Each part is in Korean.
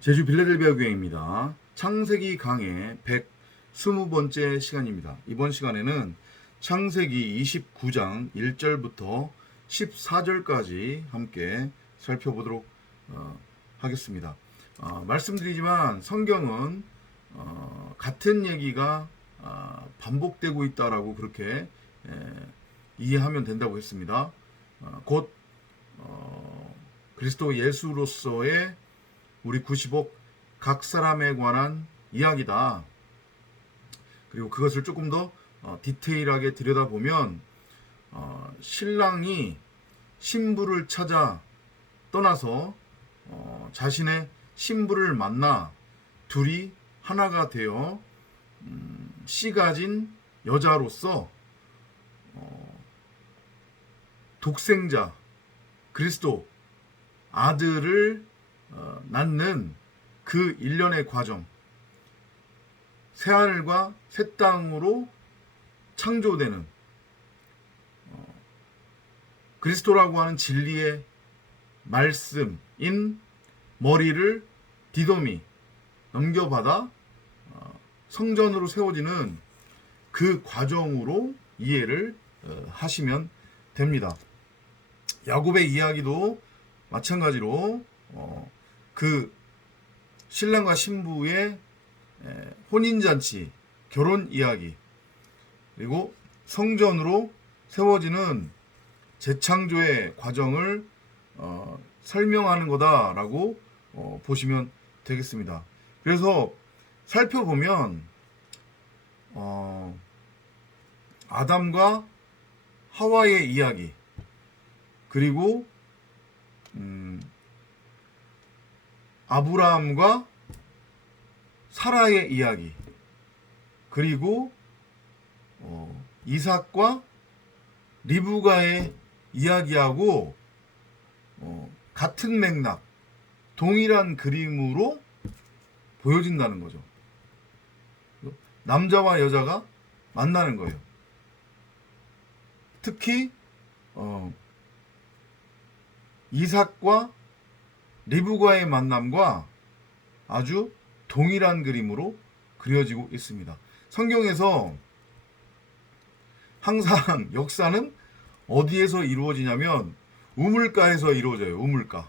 제주 빌라델비아 교회입니다. 창세기 강의 120번째 시간입니다. 이번 시간에는 창세기 29장 1절부터 14절까지 함께 살펴보도록 하겠습니다. 말씀드리지만 성경은 같은 얘기가 반복되고 있다라고 그렇게 이해하면 된다고 했습니다. 곧 그리스도 예수로서의 우리 90억 각 사람에 관한 이야기다. 그리고 그것을 조금 더 디테일하게 들여다보면 신랑이 신부를 찾아 떠나서 자신의 신부를 만나 둘이 하나가 되어 씨 가진 여자로서 독생자 그리스도 아들을 낳는 그 일련의 과정, 새하늘과 새 땅으로 창조되는 그리스도라고 하는 진리의 말씀인 머리를 디돔이 넘겨받아 성전으로 세워지는 그 과정으로 이해를 하시면 됩니다. 야곱의 이야기도 마찬가지로 그 신랑과 신부의 혼인잔치, 결혼 이야기, 그리고 성전으로 세워지는 재창조의 과정을 설명하는 거다라고 보시면 되겠습니다. 그래서 살펴보면 아담과 하와의 이야기, 그리고 아브라함과 사라의 이야기, 그리고 이삭과 리브가의 이야기하고 같은 맥락, 동일한 그림으로 보여진다는 거죠. 남자와 여자가 만나는 거예요. 특히 이삭과 리브가의 만남과 아주 동일한 그림으로 그려지고 있습니다. 성경에서 항상 역사는 어디에서 이루어지냐면 우물가에서 이루어져요. 우물가.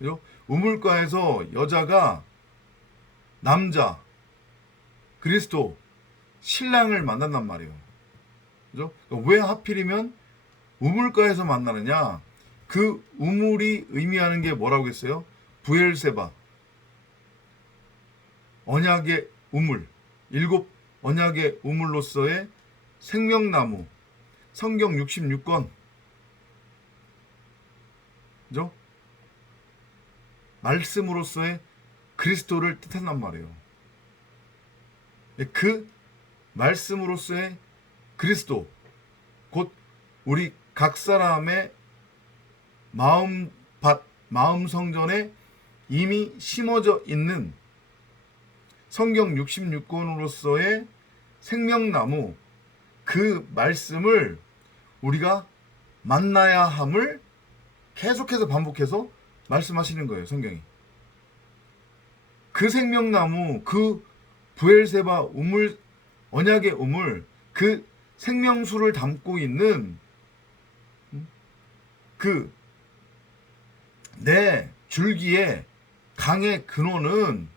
그죠? 우물가에서 여자가 남자 그리스도 신랑을 만난단 말이에요. 그죠? 왜 하필이면 우물가에서 만나느냐? 그 우물이 의미하는 게 뭐라고 했어요? 부엘세바, 언약의 우물, 7 언약의 우물로서의 생명나무, 성경 66권, 그죠? 말씀으로서의 그리스도를 뜻한단 말이에요. 그 말씀으로서의 그리스도, 곧 우리 각 사람의 마음 성전에 이미 심어져 있는 성경 66권으로서의 생명나무, 그 말씀을 우리가 만나야 함을 계속해서 반복해서 말씀하시는 거예요. 성경이. 그 생명나무, 그 부엘세바 우물, 언약의 우물, 그 생명수를 담고 있는 그 내 줄기의 강의 근원은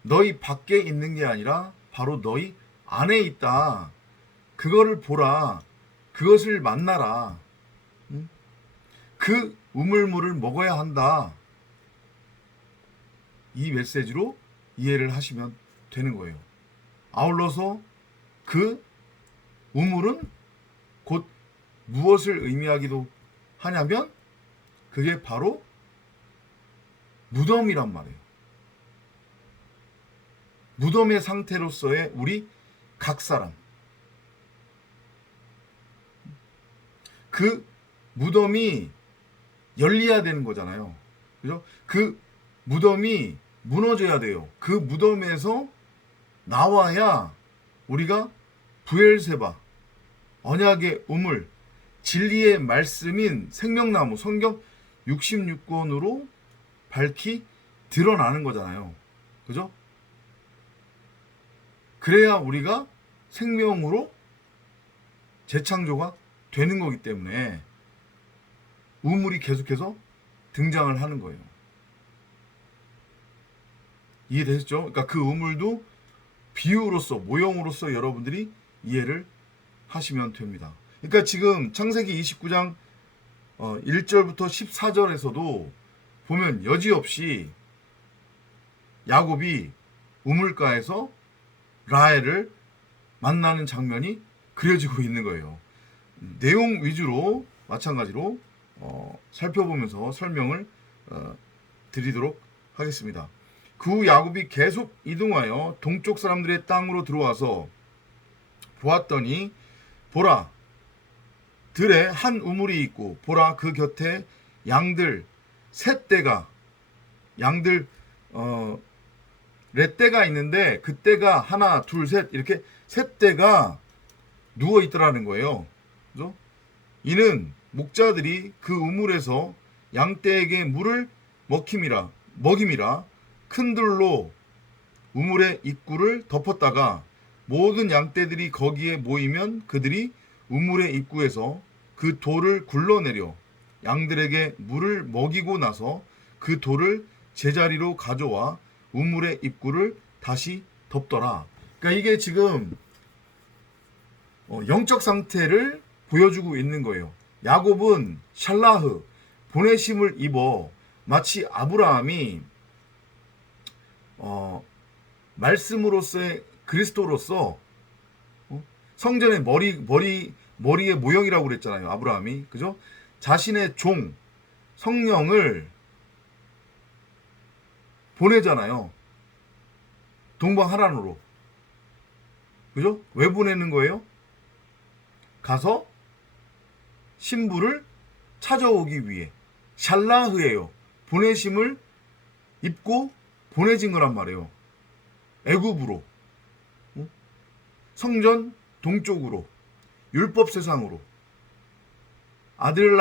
너희 밖에 있는 게 아니라 바로 너희 안에 있다. 그거를 보라. 그것을 만나라. 그 우물물을 먹어야 한다. 이 메시지로 이해를 하시면 되는 거예요. 아울러서 그 우물은 곧 무엇을 의미하기도 하냐면 그게 바로 무덤이란 말이에요. 무덤의 상태로서의 우리 각 사람. 그 무덤이 열려야 되는 거잖아요. 그죠? 그 무덤이 무너져야 돼요. 그 무덤에서 나와야 우리가 부엘세바, 언약의 우물, 진리의 말씀인 생명나무, 성경 66권으로 밝히 드러나는 거잖아요. 그죠? 그래야 우리가 생명으로 재창조가 되는 거기 때문에 우물이 계속해서 등장을 하는 거예요. 이해되셨죠? 그러니까 그 우물도 비유로서, 모형으로서 여러분들이 이해를 하시면 됩니다. 그러니까 지금 창세기 29장 1절부터 14절에서도 보면 여지없이 야곱이 우물가에서 라헬을 만나는 장면이 그려지고 있는 거예요. 내용 위주로 마찬가지로 살펴보면서 설명을 드리도록 하겠습니다. 그 후 야곱이 계속 이동하여 동쪽 사람들의 땅으로 들어와서 보았더니 보라, 들에 한 우물이 있고 보라, 그 곁에 양들 셋 떼가, 양들 네 떼가 있는데 그 떼가 하나 둘 셋 이렇게 셋 떼가 누워 있더라는 거예요. 그죠? 이는 목자들이 그 우물에서 양떼에게 물을 먹임이라 큰 돌로 우물의 입구를 덮었다가 모든 양떼들이 거기에 모이면 그들이 우물의 입구에서 그 돌을 굴러내려 양들에게 물을 먹이고 나서 그 돌을 제자리로 가져와 우물의 입구를 다시 덮더라. 그러니까 이게 지금 영적 상태를 보여주고 있는 거예요. 야곱은 샬라흐, 보내심을 입어 마치 아브라함이 말씀으로서의 그리스도로서 성전의 머리의 모형이라고 그랬잖아요. 아브라함이. 그죠? 자신의 종 성령을 보내잖아요. 동방 하란으로. 그죠? 왜 보내는 거예요? 가서 신부를 찾아오기 위해. 샬라흐예요. 보내심을 입고 보내진 거란 말이에요. 애굽으로, 성전 동쪽으로, 율법 세상으로. 아들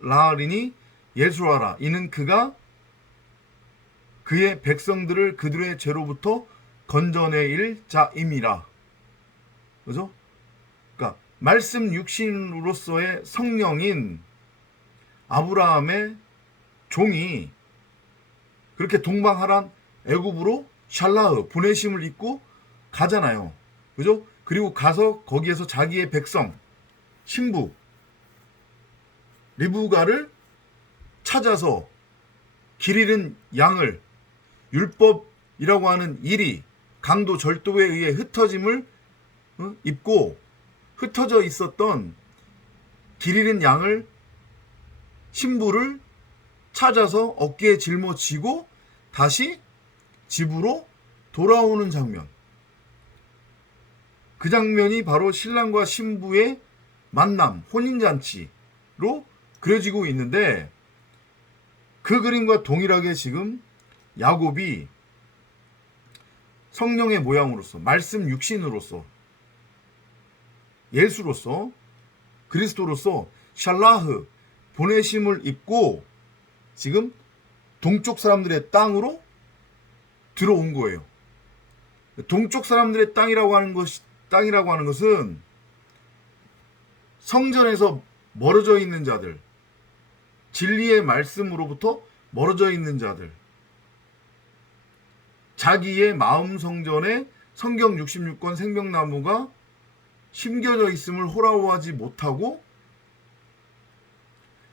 라하리니 예수하라. 이는 그가 그의 백성들을 그들의 죄로부터 건져내일 자임이라. 그죠? 그러니까 말씀 육신으로서의 성령인 아브라함의 종이 그렇게 동방하란 애굽으로 샬라흐 보내심을 입고 가잖아요. 그죠? 그리고 가서 거기에서 자기의 백성 신부 리브가를 찾아서 길 잃은 양을 율법이라고 하는 일이 강도 절도에 의해 흩어짐을 입고 흩어져 있었던 길 잃은 양을 신부를 찾아서 어깨에 짊어지고 다시 집으로 돌아오는 장면. 그 장면이 바로 신랑과 신부의 만남, 혼인잔치로 그려지고 있는데 그 그림과 동일하게 지금 야곱이 성령의 모양으로서, 말씀 육신으로서, 예수로서, 그리스도로서 샬라흐, 보내심을 입고 지금 동쪽 사람들의 땅으로 들어온 거예요. 동쪽 사람들의 땅이라고 하는 것은 성전에서 멀어져 있는 자들, 진리의 말씀으로부터 멀어져 있는 자들, 자기의 마음 성전에 성경 66권 생명나무가 심겨져 있음을 호라워하지 못하고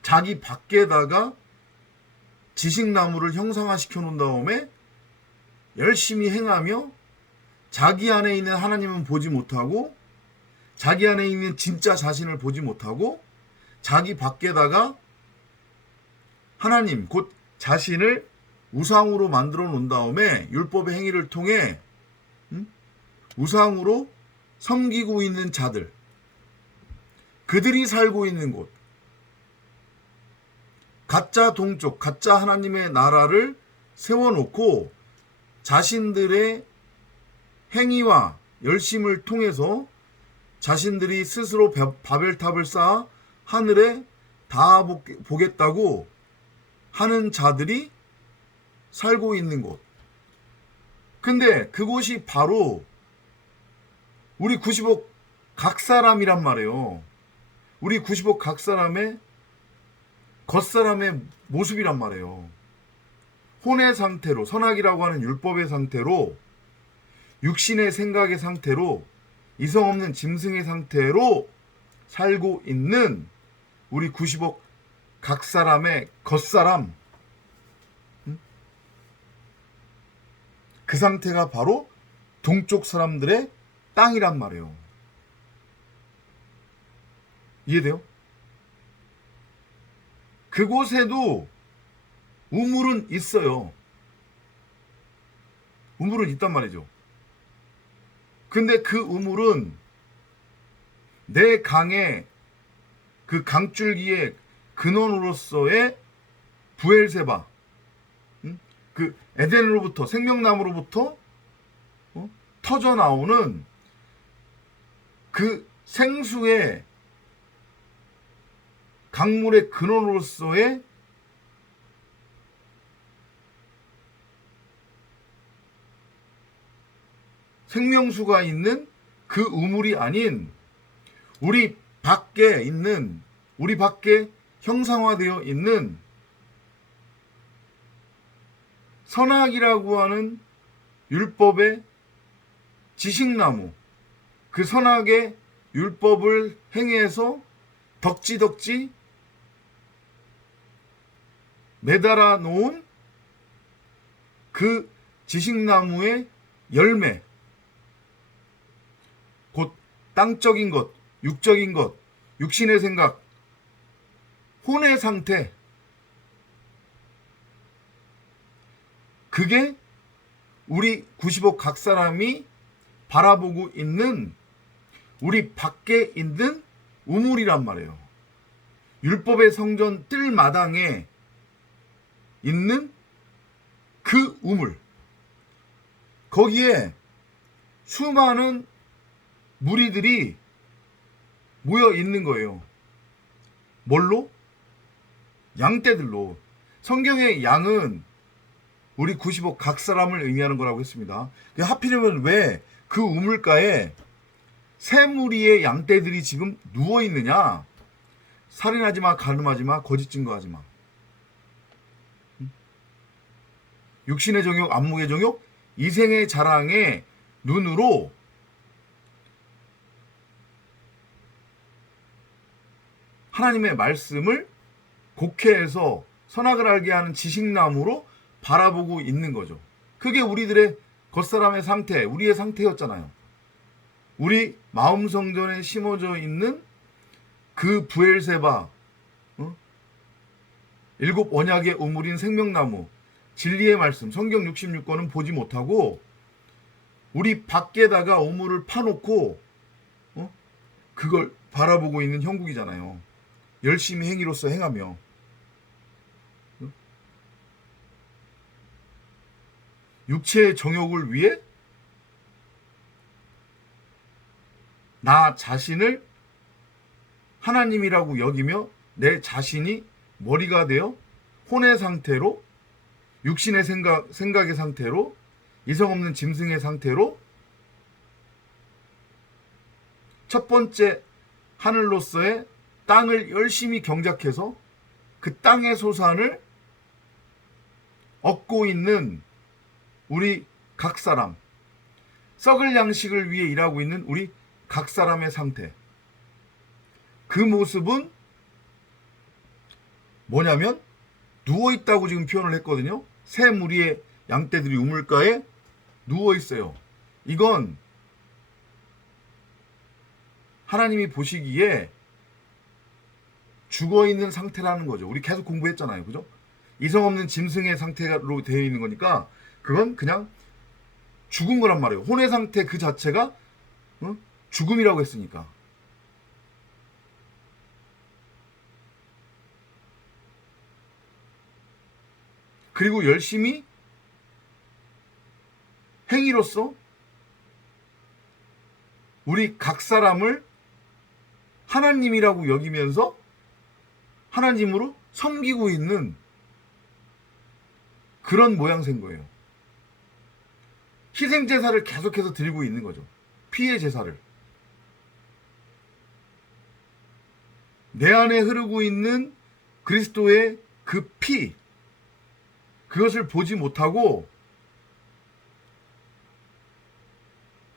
자기 밖에다가 지식나무를 형상화시켜 놓은 다음에 열심히 행하며 자기 안에 있는 하나님은 보지 못하고 자기 안에 있는 진짜 자신을 보지 못하고 자기 밖에다가 하나님 곧 자신을 우상으로 만들어 놓은 다음에 율법의 행위를 통해 우상으로 섬기고 있는 자들, 그들이 살고 있는 곳, 가짜 동쪽, 가짜 하나님의 나라를 세워놓고 자신들의 행위와 열심을 통해서 자신들이 스스로 바벨탑을 쌓아 하늘에 닿아 보겠다고 하는 자들이 살고 있는 곳. 근데 그곳이 바로 우리 90억 각 사람이란 말이에요. 우리 90억 각 사람의 겉사람의 모습이란 말이에요. 혼의 상태로, 선악이라고 하는 율법의 상태로, 육신의 생각의 상태로, 이성 없는 짐승의 상태로 살고 있는 우리 90억 각 사람의 겉사람, 그 상태가 바로 동쪽 사람들의 땅이란 말이에요. 이해돼요? 그곳에도 우물은 있어요. 우물은 있단 말이죠. 근데 그 우물은 내 강의 그 강줄기의 근원으로서의 부엘세바, 그 에덴으로부터, 생명나무로부터 터져 나오는 그 생수의 강물의 근원으로서의 생명수가 있는 그 우물이 아닌 우리 밖에 있는, 우리 밖에 형상화되어 있는 선악이라고 하는 율법의 지식나무, 그 선악의 율법을 행해서 덕지덕지 매달아 놓은 그 지식나무의 열매, 곧 땅적인 것, 육적인 것, 육신의 생각, 혼의 상태, 그게 우리 90억 각 사람이 바라보고 있는 우리 밖에 있는 우물이란 말이에요. 율법의 성전 뜰마당에 있는 그 우물. 거기에 수많은 무리들이 모여 있는 거예요. 뭘로? 양떼들로. 성경의 양은 우리 90억 각 사람을 의미하는 거라고 했습니다. 하필이면 왜 그 우물가에 세 무리의 양떼들이 지금 누워 있느냐? 살인하지 마, 가늠하지 마, 거짓 증거하지 마. 육신의 정욕, 안목의 정욕, 이생의 자랑의 눈으로 하나님의 말씀을 곡해해서 선악을 알게 하는 지식나무로 바라보고 있는 거죠. 그게 우리들의 겉사람의 상태, 우리의 상태였잖아요. 우리 마음 성전에 심어져 있는 그 부엘세바, 일곱 언약의 우물인 생명나무, 진리의 말씀, 성경 66권은 보지 못하고 우리 밖에다가 우물을 파놓고 그걸 바라보고 있는 형국이잖아요. 열심히 행위로서 행하며. 육체의 정욕을 위해 나 자신을 하나님이라고 여기며 내 자신이 머리가 되어 혼의 상태로, 육신의 생각의 상태로, 이성 없는 짐승의 상태로 첫 번째 하늘로서의 땅을 열심히 경작해서 그 땅의 소산을 얻고 있는 우리 각 사람, 썩을 양식을 위해 일하고 있는 우리 각 사람의 상태. 그 모습은 뭐냐면 누워있다고 지금 표현을 했거든요. 새 무리의 양떼들이 우물가에 누워있어요. 이건 하나님이 보시기에 죽어있는 상태라는 거죠. 우리 계속 공부했잖아요. 그죠? 이성 없는 짐승의 상태로 되어 있는 거니까 그건 그냥 죽은 거란 말이에요. 혼의 상태 그 자체가 죽음이라고 했으니까. 그리고 열심히 행위로서 우리 각 사람을 하나님이라고 여기면서 하나님으로 섬기고 있는 그런 모양새인 거예요. 희생 제사를 계속해서 드리고 있는 거죠. 피의 제사를. 내 안에 흐르고 있는 그리스도의 그 피, 그것을 보지 못하고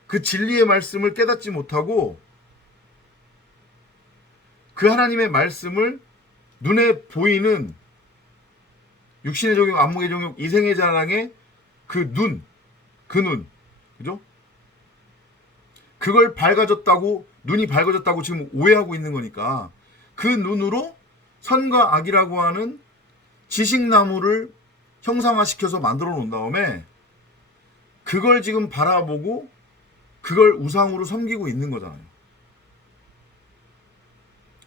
그 진리의 말씀을 깨닫지 못하고 그 하나님의 말씀을 눈에 보이는 육신의 종욕, 안목의 종욕, 이생의 자랑의 그 눈, 그죠? 그걸 밝아졌다고, 눈이 밝아졌다고 지금 오해하고 있는 거니까 그 눈으로 선과 악이라고 하는 지식나무를 형상화시켜서 만들어 놓은 다음에 그걸 지금 바라보고 그걸 우상으로 섬기고 있는 거잖아요.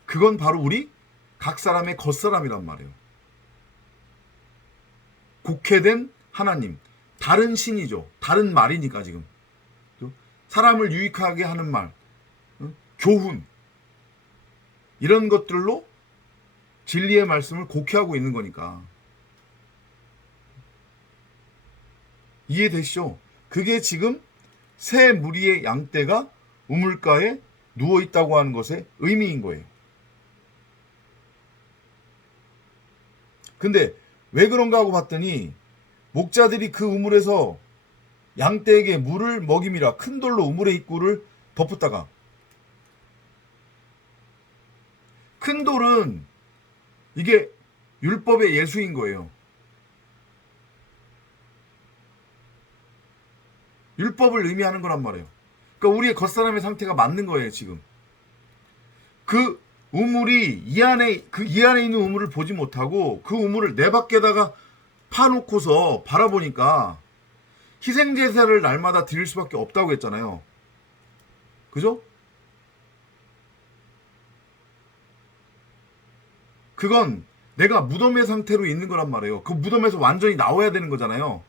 그건 바로 우리 각 사람의 겉사람이란 말이에요. 곡해된 하나님, 다른 신이죠. 다른 말이니까 지금. 사람을 유익하게 하는 말, 교훈, 이런 것들로 진리의 말씀을 곡해하고 있는 거니까. 이해되시죠? 그게 지금 새 무리의 양떼가 우물가에 누워있다고 하는 것의 의미인 거예요. 근데 왜 그런가 하고 봤더니 목자들이 그 우물에서 양떼에게 물을 먹임이라 큰 돌로 우물의 입구를 덮었다가, 큰 돌은 이게 율법의 예수인 거예요. 율법을 의미하는 거란 말이에요. 그러니까 우리의 겉사람의 상태가 맞는 거예요, 지금. 그 우물이 이 안에 있는 우물을 보지 못하고 그 우물을 내 밖에다가 파놓고서 바라보니까 희생제사를 날마다 드릴 수밖에 없다고 했잖아요. 그죠? 그건 내가 무덤의 상태로 있는 거란 말이에요. 그 무덤에서 완전히 나와야 되는 거잖아요.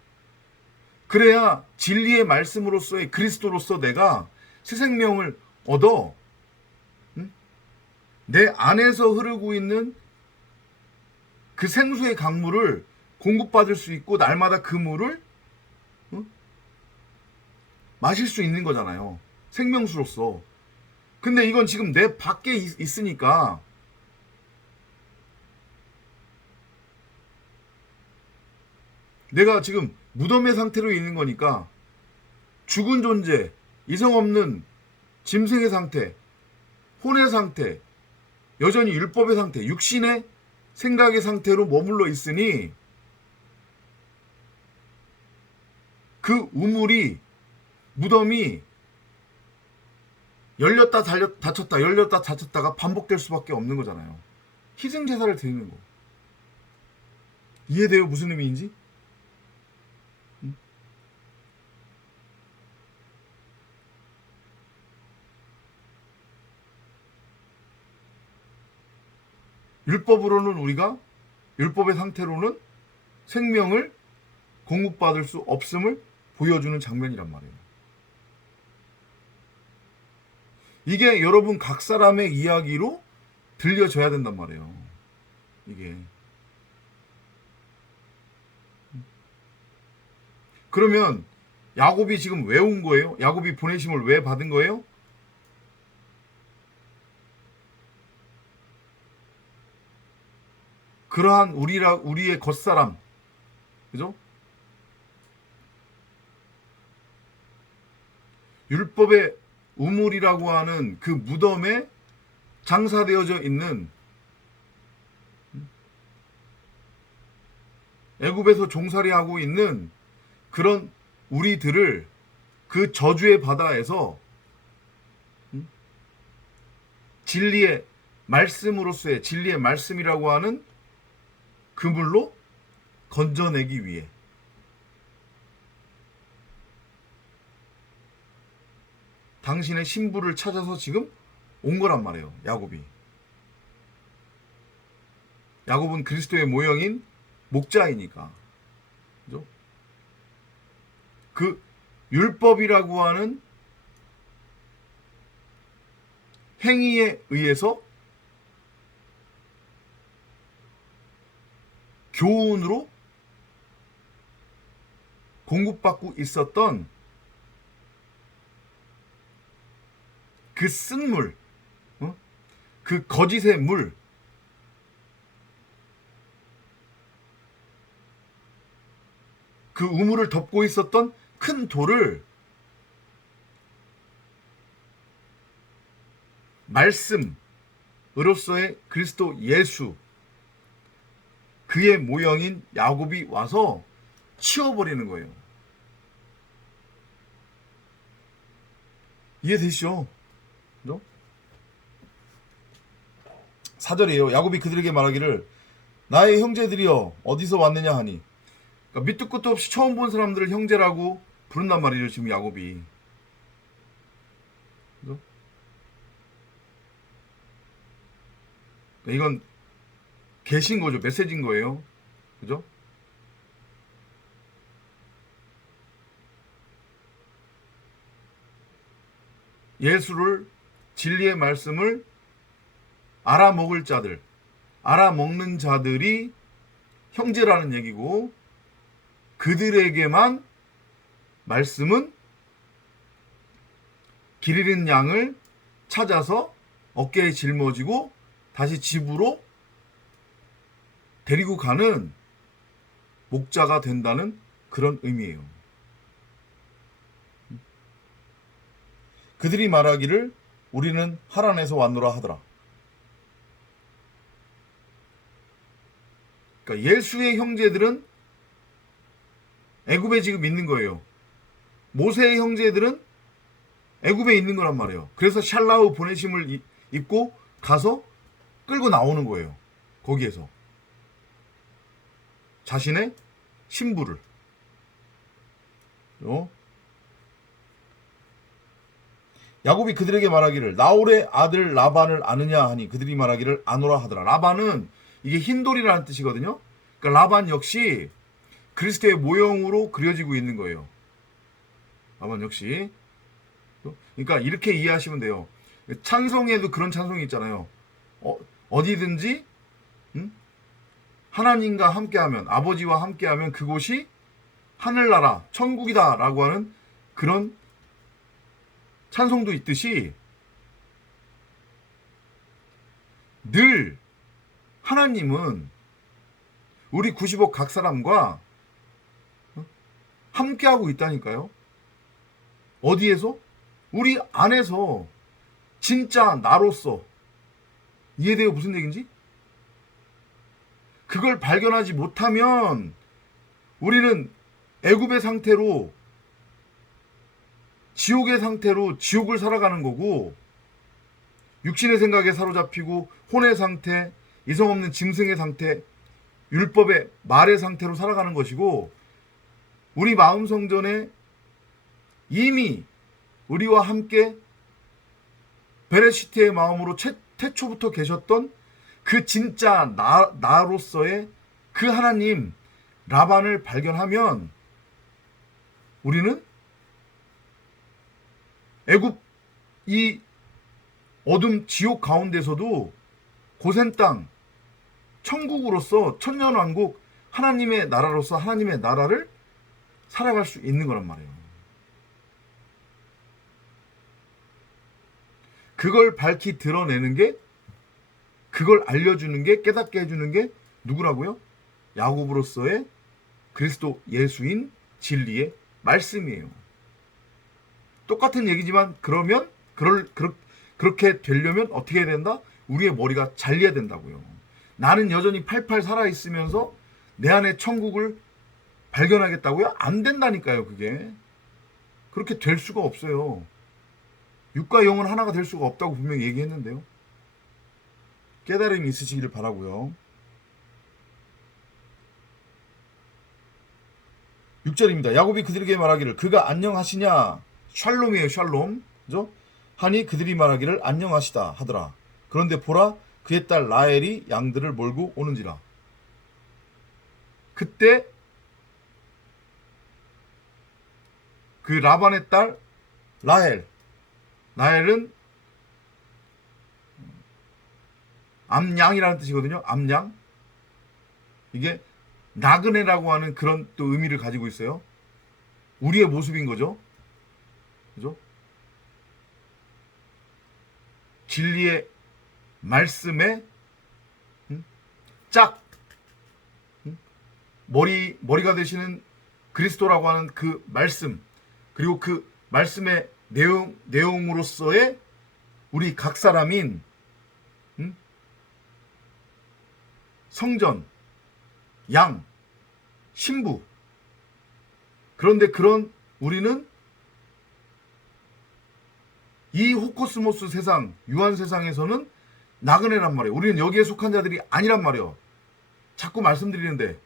그래야 진리의 말씀으로서의 그리스도로서 내가 새 생명을 얻어 내 안에서 흐르고 있는 그 생수의 강물을 공급받을 수 있고 날마다 그 물을 마실 수 있는 거잖아요. 생명수로서. 근데 이건 지금 내 밖에 있으니까 내가 지금 무덤의 상태로 있는 거니까 죽은 존재, 이성 없는 짐승의 상태, 혼의 상태, 여전히 율법의 상태, 육신의 생각의 상태로 머물러 있으니 그 우물이, 무덤이 열렸다 닫혔다 열렸다 닫혔다가 반복될 수밖에 없는 거잖아요. 희생제사를 드리는 거. 이해돼요? 무슨 의미인지? 율법으로는 우리가, 율법의 상태로는 생명을 공급받을 수 없음을 보여주는 장면이란 말이에요. 이게 여러분 각 사람의 이야기로 들려져야 된단 말이에요. 이게. 그러면 야곱이 지금 왜 온 거예요? 야곱이 보내심을 왜 받은 거예요? 그러한 우리의 겉사람, 그죠? 율법의 우물이라고 하는 그 무덤에 장사되어져 있는, 애굽에서 종살이하고 있는 그런 우리들을 그 저주의 바다에서 진리의 말씀으로서의, 진리의 말씀이라고 하는 그물로 건져내기 위해 당신의 신부를 찾아서 지금 온 거란 말이에요. 야곱이. 야곱은 그리스도의 모형인 목자이니까. 그죠? 그 율법이라고 하는 행위에 의해서 교훈으로 공급받고 있었던 그 쓴물, 그 거짓의 물, 그 우물을 덮고 있었던 큰 돌을 말씀으로서의 그리스도 예수, 그의 모형인 야곱이 와서 치워버리는 거예요. 이해되시죠? 4절이에요. 야곱이 그들에게 말하기를 나의 형제들이여 어디서 왔느냐 하니, 그러니까 밑도 끝도 없이 처음 본 사람들을 형제라고 부른단 말이죠. 지금 야곱이. 그죠? 이건 계신 거죠. 메시지인 거예요. 그죠? 예수를, 진리의 말씀을 알아먹을 자들, 알아먹는 자들이 형제라는 얘기고, 그들에게만 말씀은 길 잃은 양을 찾아서 어깨에 짊어지고 다시 집으로 데리고 가는 목자가 된다는 그런 의미예요. 그들이 말하기를 우리는 하란에서 왔노라 하더라. 그러니까 예수의 형제들은 애굽에 지금 있는 거예요. 모세의 형제들은 애굽에 있는 거란 말이에요. 그래서 샬라우 보내심을 입고 가서 끌고 나오는 거예요. 거기에서 자신의 신부를. 야곱이 그들에게 말하기를 나홀의 아들 라반을 아느냐 하니 그들이 말하기를 아노라 하더라. 라반은 이게 흰돌이라는 뜻이거든요. 그러니까 라반 역시 그리스도의 모형으로 그려지고 있는 거예요. 라반 역시. 그러니까 이렇게 이해하시면 돼요. 찬송에도 그런 찬송이 있잖아요. 어디든지 하나님과 함께하면, 아버지와 함께하면 그곳이 하늘나라, 천국이다 라고 하는 그런 찬송도 있듯이, 늘 하나님은 우리 90억 각 사람과 함께하고 있다니까요. 어디에서? 우리 안에서. 진짜 나로서. 이해돼요? 무슨 얘기인지? 그걸 발견하지 못하면 우리는 애굽의 상태로, 지옥의 상태로 지옥을 살아가는 거고, 육신의 생각에 사로잡히고 혼의 상태, 이성 없는 짐승의 상태, 율법의 말의 상태로 살아가는 것이고, 우리 마음 성전에 이미 우리와 함께 베레시트의 마음으로 태초부터 계셨던 그 진짜 나로서의 그 하나님 라반을 발견하면 우리는 애굽 이 어둠 지옥 가운데서도 고센 땅 천국으로서 천년왕국 하나님의 나라로서 하나님의 나라를 살아갈 수 있는 거란 말이에요. 그걸 밝히 드러내는 게, 그걸 알려주는 게, 깨닫게 해주는 게 누구라고요? 야곱으로서의 그리스도 예수인 진리의 말씀이에요. 똑같은 얘기지만, 그러면 그렇게 되려면 어떻게 해야 된다? 우리의 머리가 잘려야 된다고요. 나는 여전히 팔팔 살아있으면서 내 안에 천국을 발견하겠다고요? 안 된다니까요. 그게 그렇게 될 수가 없어요. 육과 영은 하나가 될 수가 없다고 분명히 얘기했는데요. 깨달음이 있으시기를 바라고요. 6절입니다. 야곱이 그들에게 말하기를 그가 안녕하시냐? 샬롬이에요. 샬롬. 그죠? 하니 그들이 말하기를 안녕하시다 하더라. 그런데 보라 그의 딸 라헬이 양들을 몰고 오는지라. 그때 그 라반의 딸 라헬은 암양이라는 뜻이거든요. 암양. 이게 나그네라고 하는 그런 또 의미를 가지고 있어요. 우리의 모습인 거죠. 그죠? 진리의 말씀에 짝 머리가 되시는 그리스도라고 하는 그 말씀, 그리고 그 말씀의 내용으로서의 우리 각 사람인 성전, 양, 신부. 그런데 그런 우리는 이 호코스모스 세상, 유한 세상에서는 나그네란 말이에요. 우리는 여기에 속한 자들이 아니란 말이에요. 자꾸 말씀드리는데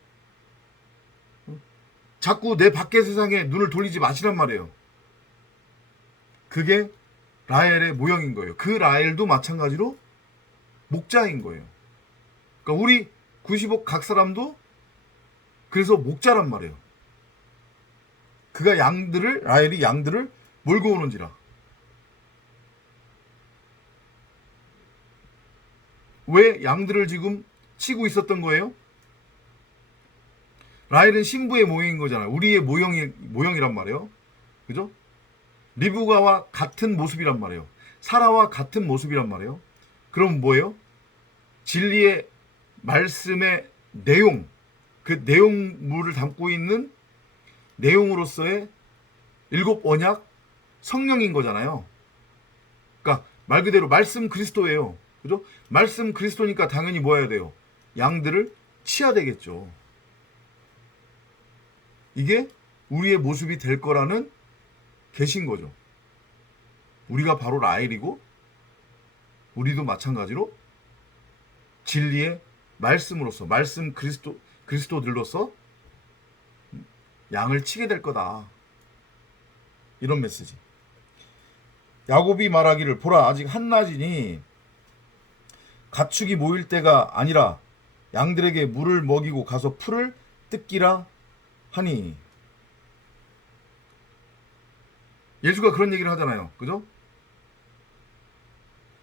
자꾸 내 밖의 세상에 눈을 돌리지 마시란 말이에요. 그게 라헬의 모형인 거예요. 그 라헬도 마찬가지로 목자인 거예요. 그러니까 우리 90억 각 사람도 그래서 목자란 말이에요. 그가 라헬이 양들을 몰고 오는지라. 왜 양들을 지금 치고 있었던 거예요? 라헬은 신부의 모형인 거잖아요. 우리의 모형이란 말이에요. 그죠? 리브가와 같은 모습이란 말이에요. 사라와 같은 모습이란 말이에요. 그럼 뭐예요? 진리의 말씀의 내용, 그 내용물을 담고 있는 내용으로서의 7 언약 성령인 거잖아요. 그러니까 말 그대로 말씀 그리스도예요. 그죠? 말씀 그리스도니까 당연히 뭐 해야 돼요? 양들을 치야 되겠죠. 이게 우리의 모습이 될 거라는 계신 거죠. 우리가 바로 라헬이고 우리도 마찬가지로 진리의 말씀으로서 말씀 그리스도들로서 양을 치게 될 거다. 이런 메시지. 야곱이 말하기를 보라 아직 한낮이니 가축이 모일 때가 아니라 양들에게 물을 먹이고 가서 풀을 뜯기라 하니. 예수가 그런 얘기를 하잖아요. 그죠?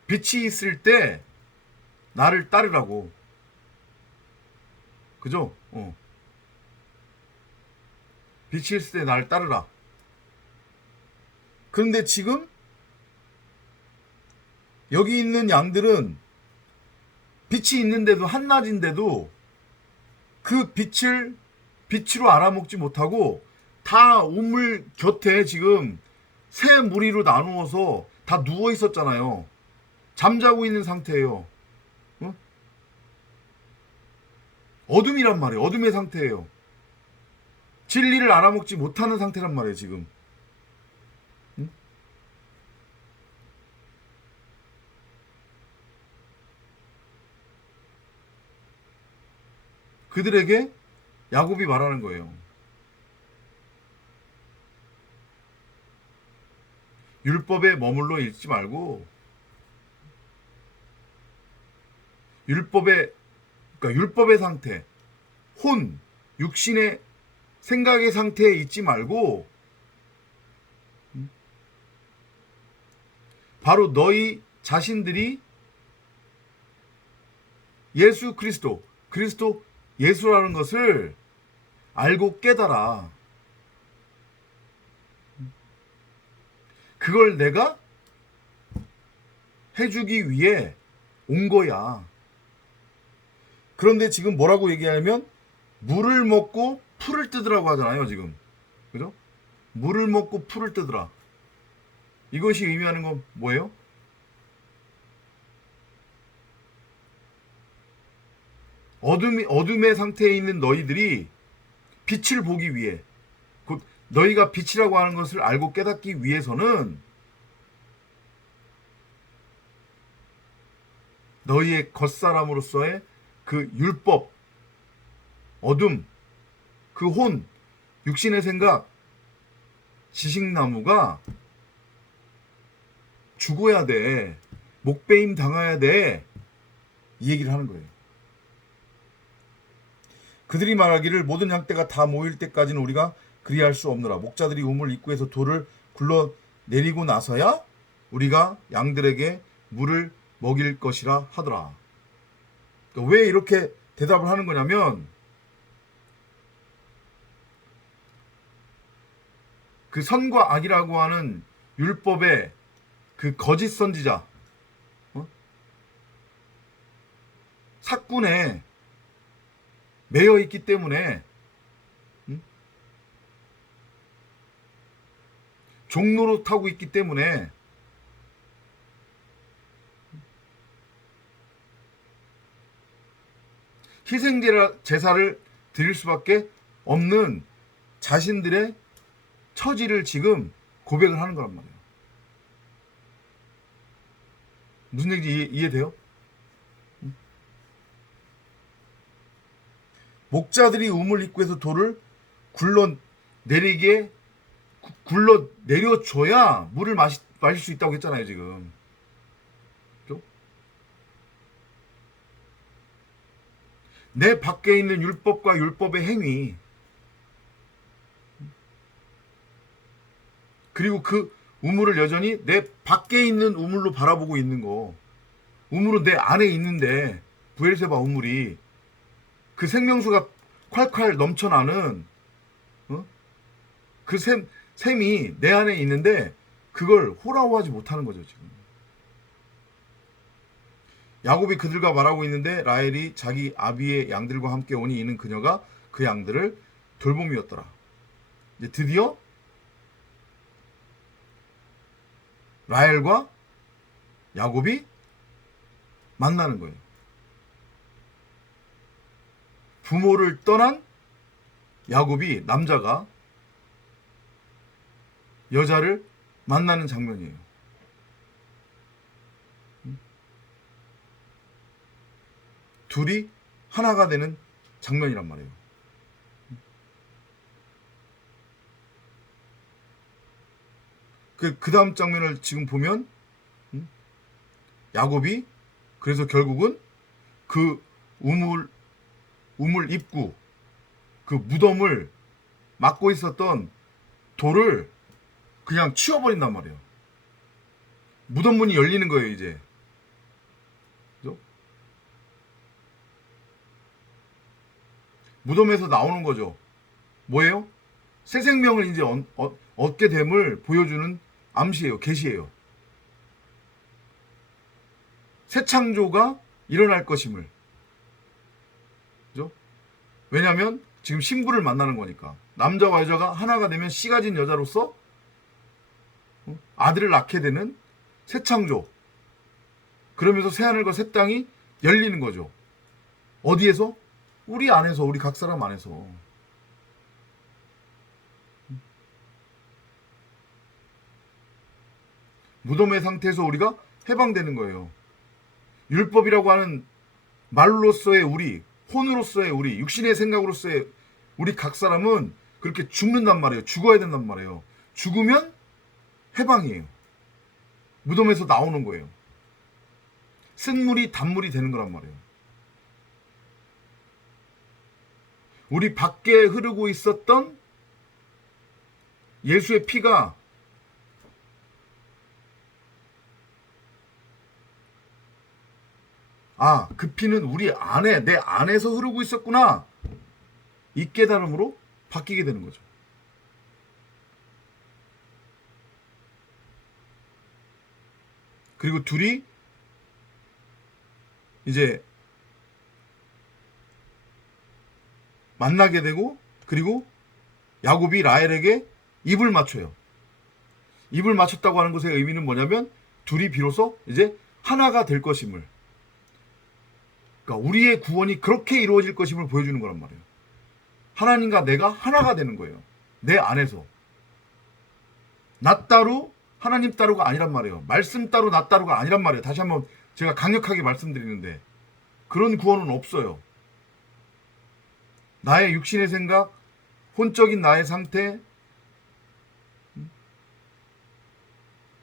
빛이 있을 때 나를 따르라고. 그죠? 빛이 있을 때 나를 따르라. 그런데 지금 여기 있는 양들은 빛이 있는데도 한낮인데도 그 빛으로 알아먹지 못하고 다 우물 곁에 지금 새 무리로 나누어서 다 누워 있었잖아요. 잠자고 있는 상태예요. 어둠이란 말이에요. 어둠의 상태예요. 진리를 알아먹지 못하는 상태란 말이에요, 지금. 그들에게 야곱이 말하는 거예요. 율법에 머물러 있지 말고 율법의 상태, 육신의 생각의 상태에 있지 말고 바로 너희 자신들이 예수 그리스도 예수라는 것을 알고 깨달아. 그걸 내가 해주기 위해 온 거야. 그런데 지금 뭐라고 얘기하냐면 물을 먹고 풀을 뜯으라고 하잖아요, 지금. 그죠? 물을 먹고 풀을 뜯으라. 이것이 의미하는 건 뭐예요? 어둠의 상태에 있는 너희들이 빛을 보기 위해, 곧 너희가 빛이라고 하는 것을 알고 깨닫기 위해서는 너희의 겉사람으로서의 그 율법, 어둠, 그 육신의 생각, 지식나무가 죽어야 돼. 목배임 당해야 돼. 이 얘기를 하는 거예요. 그들이 말하기를 모든 양떼가 다 모일 때까지는 우리가 그리할 수 없노라. 목자들이 우물 입구에서 돌을 굴러 내리고 나서야 우리가 양들에게 물을 먹일 것이라 하더라. 그러니까 왜 이렇게 대답을 하는 거냐면 그 선과 악이라고 하는 율법의 그 거짓 선지자, 사꾼에 매여 있기 때문에, 종로로 타고 있기 때문에 희생 제사를 드릴 수밖에 없는 자신들의 처지를 지금 고백을 하는 거란 말이에요. 무슨 얘기인지 이해돼요? 목자들이 우물 입구에서 돌을 굴러 내려줘야 물을 마실 수 있다고 했잖아요, 지금. 그죠? 내 밖에 있는 율법과 율법의 행위, 그리고 그 우물을 여전히 내 밖에 있는 우물로 바라보고 있는 거. 우물은 내 안에 있는데, 브엘세바 우물이 그 생명수가 콸콸 넘쳐나는 그 샘이 내 안에 있는데 그걸 호라호하지 못하는 거죠, 지금. 야곱이 그들과 말하고 있는데 라헬이 자기 아비의 양들과 함께 오니 이는 그녀가 그 양들을 돌봄이었더라. 이제 드디어 라헬과 야곱이 만나는 거예요. 부모를 떠난 야곱이, 남자가 여자를 만나는 장면이에요. 둘이 하나가 되는 장면이란 말이에요. 그 다음 장면을 지금 보면 야곱이 그래서 결국은 그 우물 입구, 그 무덤을 막고 있었던 돌을 그냥 치워버린단 말이에요. 무덤 문이 열리는 거예요, 이제. 그죠? 무덤에서 나오는 거죠. 뭐예요? 새 생명을 이제 얻게 됨을 보여주는 암시예요, 계시예요. 새 창조가 일어날 것임을. 그죠? 왜냐하면 지금 신부를 만나는 거니까. 남자와 여자가 하나가 되면 씨 가진 여자로서 아들을 낳게 되는 새 창조. 그러면서 새 하늘과 새 땅이 열리는 거죠. 어디에서? 우리 안에서, 우리 각 사람 안에서. 무덤의 상태에서 우리가 해방되는 거예요. 율법이라고 하는 말로서의 우리, 혼으로서의 우리, 육신의 생각으로서의 우리 각 사람은 그렇게 죽는단 말이에요. 죽어야 된단 말이에요. 죽으면 해방이에요. 무덤에서 나오는 거예요. 쓴물이 단물이 되는 거란 말이에요. 우리 밖에 흐르고 있었던 예수의 피가 그 피는 우리 안에, 내 안에서 흐르고 있었구나. 이 깨달음으로 바뀌게 되는 거죠. 그리고 둘이 이제 만나게 되고, 그리고 야곱이 라헬에게 입을 맞춰요. 입을 맞췄다고 하는 것의 의미는 뭐냐면 둘이 비로소 이제 하나가 될 것임을, 그러니까 우리의 구원이 그렇게 이루어질 것임을 보여주는 거란 말이에요. 하나님과 내가 하나가 되는 거예요. 내 안에서. 나 따로 하나님 따로가 아니란 말이에요. 말씀 따로 나 따로가 아니란 말이에요. 다시 한번 제가 강력하게 말씀드리는데 그런 구원은 없어요. 나의 육신의 생각, 혼적인 나의 상태,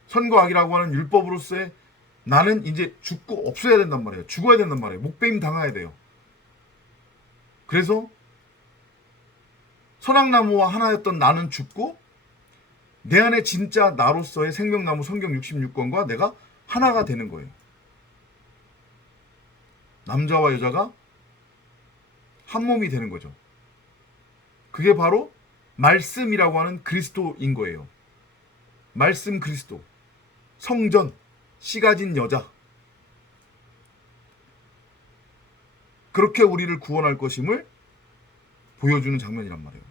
선과 악이라고 하는 율법으로서의 나는 이제 죽고 없어야 된단 말이에요. 죽어야 된단 말이에요. 목배임 당해야 돼요. 그래서 선악나무와 하나였던 나는 죽고 내 안에 진짜 나로서의 생명나무 성경 66권과 내가 하나가 되는 거예요. 남자와 여자가 한 몸이 되는 거죠. 그게 바로 말씀이라고 하는 그리스도인 거예요. 말씀 그리스도. 성전. 씨 가진 여자. 그렇게 우리를 구원할 것임을 보여주는 장면이란 말이에요.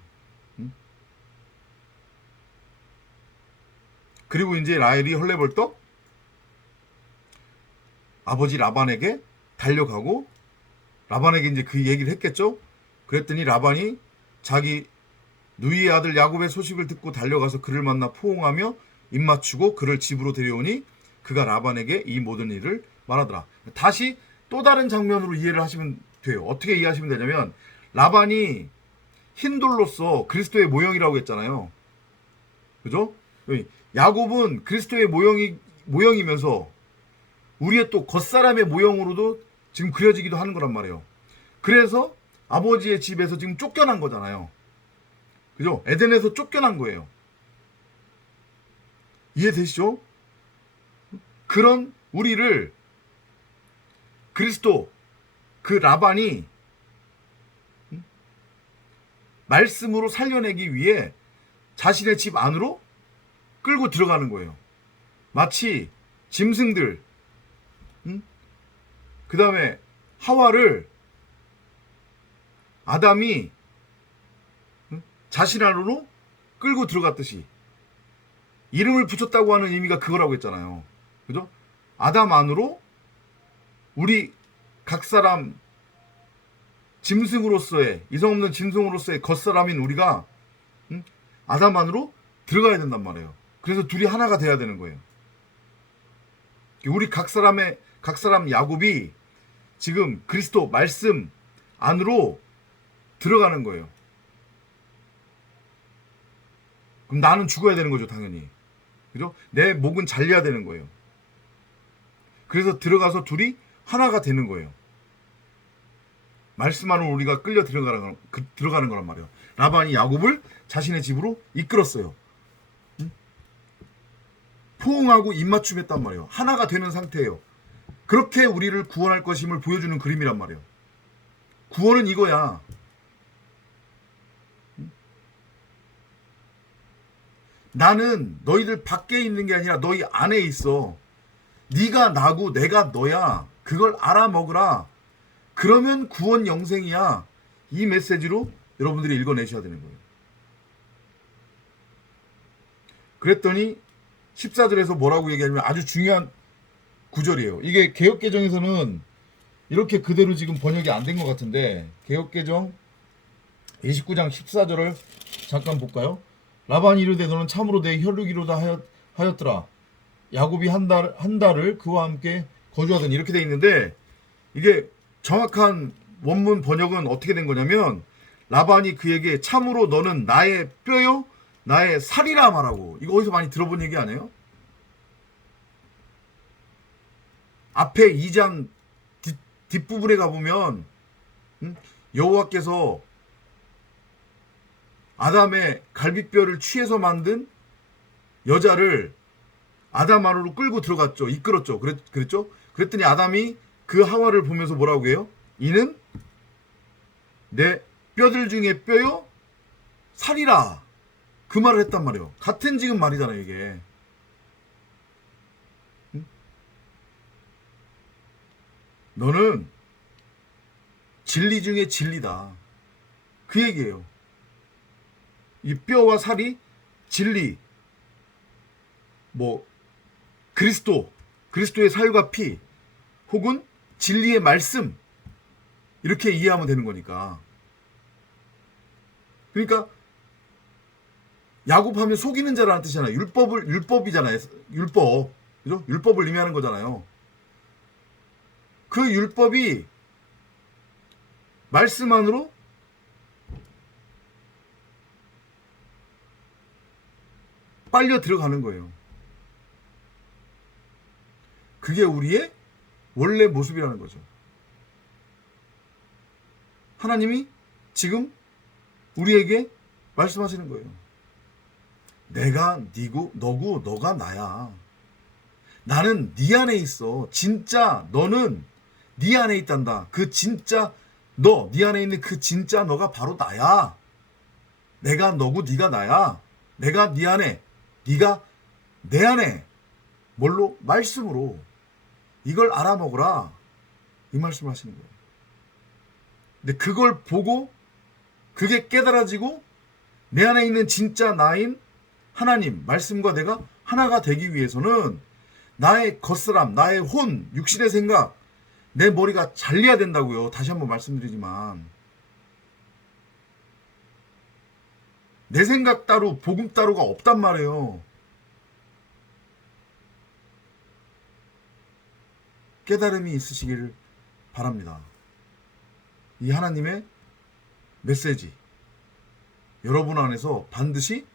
그리고 이제 라헬이 헐레벌떡 아버지 라반에게 달려가고, 라반에게 이제 그 얘기를 했겠죠. 그랬더니 라반이 자기 누이의 아들 야곱의 소식을 듣고 달려가서 그를 만나 포옹하며 입맞추고 그를 집으로 데려오니 그가 라반에게 이 모든 일을 말하더라. 다시 또 다른 장면으로 이해를 하시면 돼요. 어떻게 이해하시면 되냐면, 라반이 흰돌로서 그리스도의 모형이라고 했잖아요. 그죠? 야곱은 그리스도의 모형이면서 우리의 또 겉사람의 모형으로도 지금 그려지기도 하는 거란 말이에요. 그래서 아버지의 집에서 지금 쫓겨난 거잖아요. 그죠? 에덴에서 쫓겨난 거예요. 이해되시죠? 그런 우리를 그리스도, 그 라반이 말씀으로 살려내기 위해 자신의 집 안으로 끌고 들어가는 거예요. 마치 짐승들, 그 다음에 하와를 아담이 자신 안으로 끌고 들어갔듯이, 이름을 붙였다고 하는 의미가 그거라고 했잖아요. 그죠? 아담 안으로 우리 각 사람 짐승으로서의, 이성 없는 짐승으로서의 겉사람인 우리가 아담 안으로 들어가야 된단 말이에요. 그래서 둘이 하나가 돼야 되는 거예요. 우리 각 사람 야곱이 지금 그리스도 말씀 안으로 들어가는 거예요. 그럼 나는 죽어야 되는 거죠, 당연히. 그죠? 내 목은 잘려야 되는 거예요. 그래서 들어가서 둘이 하나가 되는 거예요. 말씀 안으로 우리가 끌려 들어가는 거란 말이에요. 라반이 야곱을 자신의 집으로 이끌었어요. 포옹하고 입맞춤했단 말이에요. 하나가 되는 상태예요. 그렇게 우리를 구원할 것임을 보여주는 그림이란 말이에요. 구원은 이거야. 나는 너희들 밖에 있는 게 아니라 너희 안에 있어. 네가 나고 내가 너야. 그걸 알아먹으라. 그러면 구원 영생이야. 이 메시지로 여러분들이 읽어내셔야 되는 거예요. 그랬더니 14절에서 뭐라고 얘기하냐면 아주 중요한 구절이에요. 이게 개역개정에서는 이렇게 그대로 지금 번역이 안 된 것 같은데, 개역개정 29장 14절을 잠깐 볼까요? 라반이 이르되 너는 참으로 내 혈육이로다 하였더라. 야곱이 한 달을 그와 함께 거주하더니, 이렇게 돼 있는데, 이게 정확한 원문 번역은 어떻게 된 거냐면, 라반이 그에게 참으로 너는 나의 뼈요 나의 살이라 말하고. 이거 어디서 많이 들어본 얘기 아니에요? 앞에 2장 뒷부분에 가보면 여호와께서 아담의 갈비뼈를 취해서 만든 여자를 아담 안으로 끌고 들어갔죠. 이끌었죠. 그랬죠? 그랬더니 아담이 그 하와를 보면서 뭐라고 해요? 이는 내 뼈들 중에 뼈요 살이라. 그 말을 했단 말이에요. 같은 지금 말이잖아요, 이게. 너는 진리 중에 진리다. 그 얘기예요. 이 뼈와 살이 진리, 그리스도의 살과 피, 혹은 진리의 말씀, 이렇게 이해하면 되는 거니까. 그러니까 야곱하면 속이는 자라는 뜻이잖아요. 율법이잖아요. 율법. 그죠? 율법을 의미하는 거잖아요. 그 율법이 말씀 안으로 빨려 들어가는 거예요. 그게 우리의 원래 모습이라는 거죠. 하나님이 지금 우리에게 말씀하시는 거예요. 내가 니고 너고 너가 나야. 나는 네 안에 있어. 진짜 너는 네 안에 있단다. 그 진짜 네 안에 있는 그 진짜 너가 바로 나야. 내가 너고 네가 나야. 내가 네 안에, 네가 내 안에. 뭘로? 말씀으로. 이걸 알아먹으라. 이 말씀을 하시는 거예요. 근데 그걸 보고 그게 깨달아지고 내 안에 있는 진짜 나인 하나님 말씀과 내가 하나가 되기 위해서는 나의 겉사람, 나의 혼, 육신의 생각, 내 머리가 잘려야 된다고요. 다시 한번 말씀드리지만 내 생각 따로 복음 따로가 없단 말이에요. 깨달음이 있으시기를 바랍니다. 이 하나님의 메시지 여러분 안에서 반드시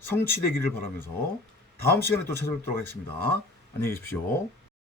성취되기를 바라면서 다음 시간에 또 찾아뵙도록 하겠습니다. 안녕히 계십시오.